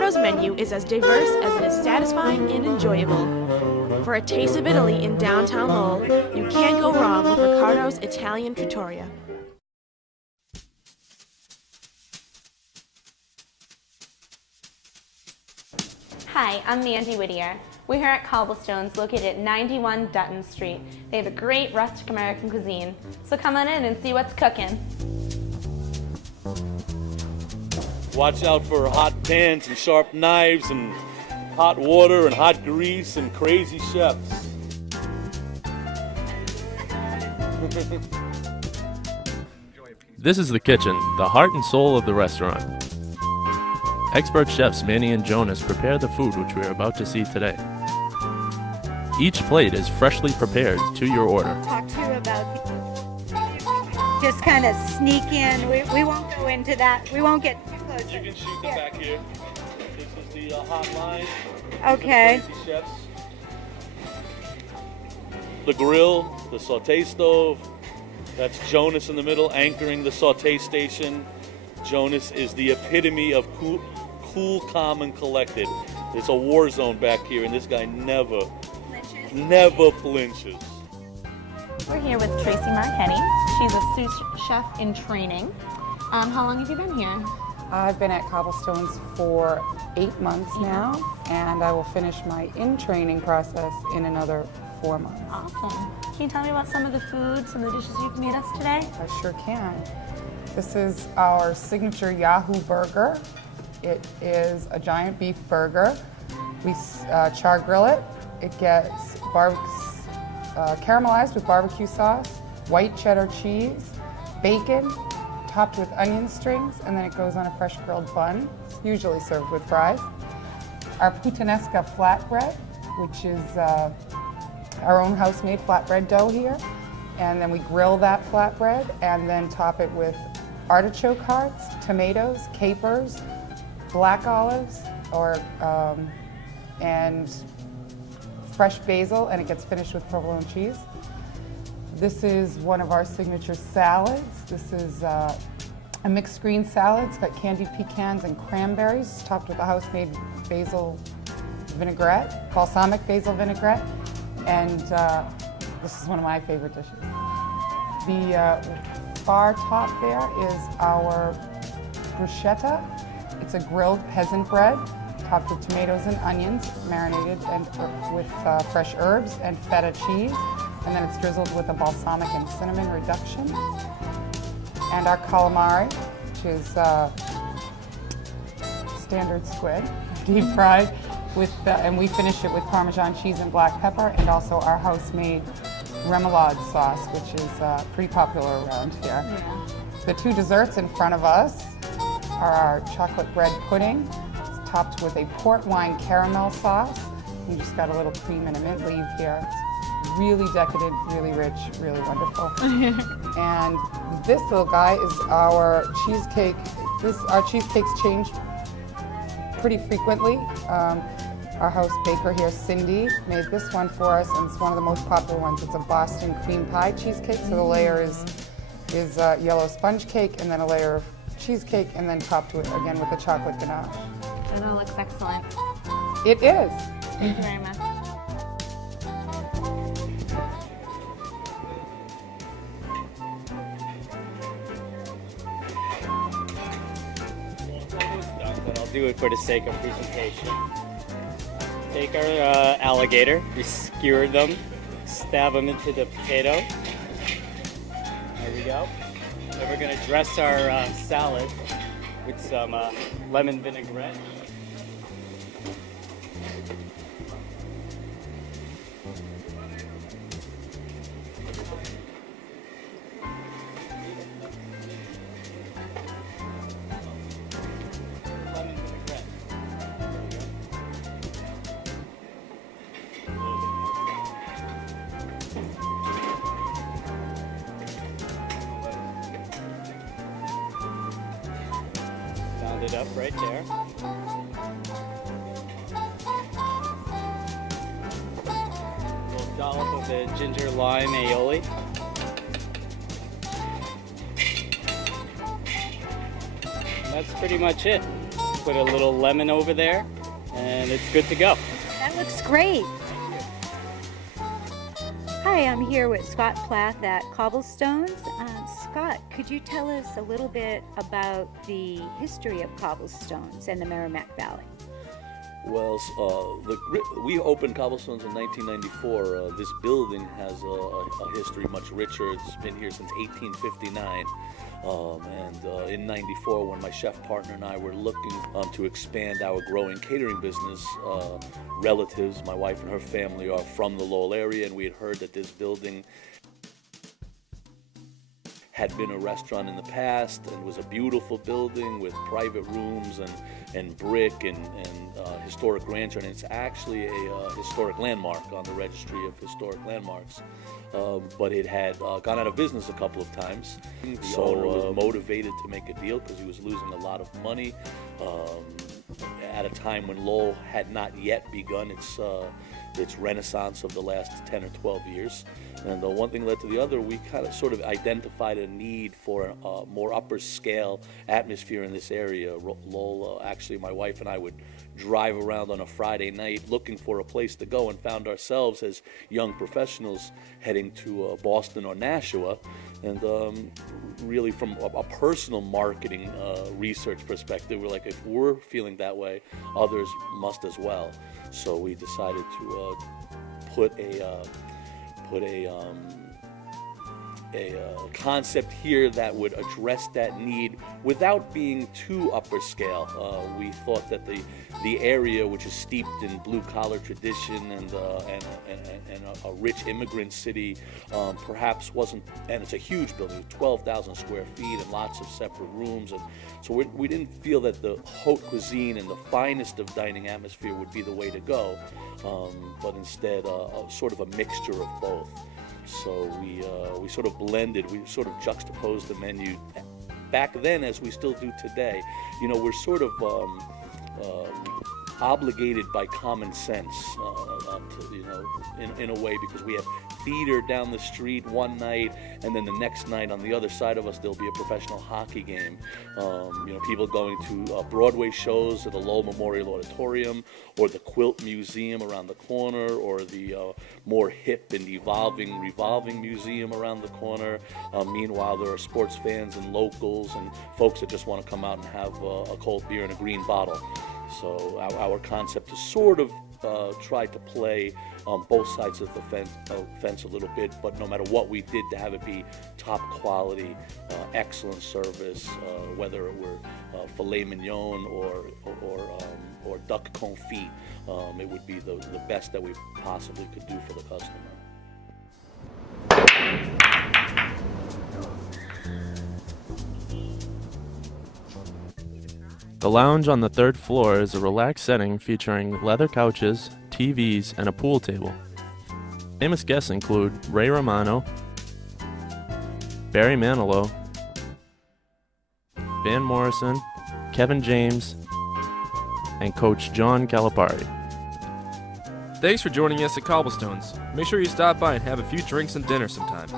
Ricardo's menu is as diverse as it is satisfying and enjoyable. For a taste of Italy in downtown Lowell, you can't go wrong with Ricardo's Italian Trattoria. Hi, I'm Mandy Whittier. We're here at Cobblestones, located at 91 Dutton Street. They have a great rustic American cuisine, so come on in and see what's cooking. Watch out for hot pans and sharp knives and hot water and hot grease and crazy chefs. This is the kitchen, the heart and soul of the restaurant. Expert chefs Manny and Jonas prepare the food which we are about to see today. Each plate is freshly prepared to your order. Talk to you about just kind of sneak in. We won't go into that. We won't get too close. You can shoot the back here. This is the hot line. Okay. Crazy chefs. The grill, the saute stove. That's Jonas in the middle, anchoring the saute station. Jonas is the epitome of cool, calm, and collected. It's a war zone back here, and this guy never flinches. We're here with Tracy Marchetti. She's a sous chef in training. How long have you been here? I've been at Cobblestones for 8 months now, and I will finish my in-training process in another 4 months. Awesome. Can you tell me about some of the foods and the dishes you've made us today? I sure can. This is our signature Yahoo burger. It is a giant beef burger. We char grill it. It gets caramelized with barbecue sauce, white cheddar cheese, bacon, topped with onion strings, and then it goes on a fresh grilled bun. It's usually served with fries. Our puttanesca flatbread, which is our own house-made flatbread dough here. And then we grill that flatbread and then top it with artichoke hearts, tomatoes, capers, black olives, and fresh basil, and it gets finished with provolone cheese. This is one of our signature salads. This is a mixed green salad. It's got candied pecans and cranberries, topped with a house-made basil vinaigrette, balsamic basil vinaigrette, and this is one of my favorite dishes. The far top there is our bruschetta. It's a grilled peasant bread, topped with tomatoes and onions, marinated and with fresh herbs and feta cheese, and then it's drizzled with a balsamic and cinnamon reduction. And our calamari, which is standard squid, deep fried, and we finish it with Parmesan cheese and black pepper, and also our house-made remoulade sauce, which is pretty popular around here. Yeah. The two desserts in front of us are our chocolate bread pudding. It's topped with a port wine caramel sauce. You just got a little cream and a mint leaf here. It's really decadent, really rich, really wonderful. And this little guy is our cheesecake. Our cheesecakes change pretty frequently. Our house baker here, Cindy, made this one for us, and it's one of the most popular ones. It's a Boston cream pie cheesecake, so the layer is yellow sponge cake, and then a layer of cheesecake, and then topped with, again, with the chocolate ganache. That all looks excellent. It is. Thank you very much. But I'll do it for the sake of presentation. Take our alligator, we skewer them, stab them into the potato. There we go. Then we're going to dress our salad with some lemon vinaigrette. Lemon vinaigrette. Round it up right there. A little dollop of the ginger lime aioli. And that's pretty much it. put a little lemon over there, and it's good to go. That looks great. Hi, I'm here with Scott Plath at Cobblestones. Scott, could you tell us a little bit about the history of Cobblestones and the Merrimack Valley? Well, we opened Cobblestones in 1994. This building has a history much richer. It's been here since 1859. In 94, when my chef partner and I were looking to expand our growing catering business, relatives, my wife and her family are from the Lowell area, and we had heard that this building had been a restaurant in the past and was a beautiful building with private rooms and brick and historic grandeur, and it's actually a historic landmark on the Registry of Historic Landmarks. But it had gone out of business a couple of times. The owner was motivated to make a deal because he was losing a lot of money at a time when Lowell had not yet begun its renaissance of the last 10 or 12 years. And one thing led to the other. We kind of sort of identified a need for a more upper scale atmosphere in this area. Lowell, actually, my wife and I would drive around on a Friday night looking for a place to go, and found ourselves as young professionals heading to Boston or Nashua. And really, from a personal marketing research perspective, we're like, if we're feeling that way, others must as well. So we decided to put a concept here that would address that need without being too upper scale. We thought that the area, which is steeped in blue-collar tradition and a rich immigrant city, perhaps wasn't, and it's a huge building, 12,000 square feet and lots of separate rooms, and so we didn't feel that the haute cuisine and the finest of dining atmosphere would be the way to go, but instead sort of a mixture of both. So we sort of blended, we sort of juxtaposed the menu back then as we still do today. You know, we're sort of obligated by common sense, in a way, because we have theater down the street one night, and then the next night on the other side of us there'll be a professional hockey game. People going to Broadway shows at the Lowell Memorial Auditorium, or the Quilt Museum around the corner, or the more hip and revolving museum around the corner. Meanwhile, there are sports fans and locals and folks that just want to come out and have a cold beer in a green bottle. So our concept is sort of try to play on both sides of the fence a little bit, but no matter what we did, to have it be top quality, excellent service, whether it were filet mignon or duck confit, it would be the best that we possibly could do for the customer. The lounge on the third floor is a relaxed setting featuring leather couches, TVs, and a pool table. Famous guests include Ray Romano, Barry Manilow, Van Morrison, Kevin James, and Coach John Calipari. Thanks for joining us at Cobblestones. Make sure you stop by and have a few drinks and dinner sometime.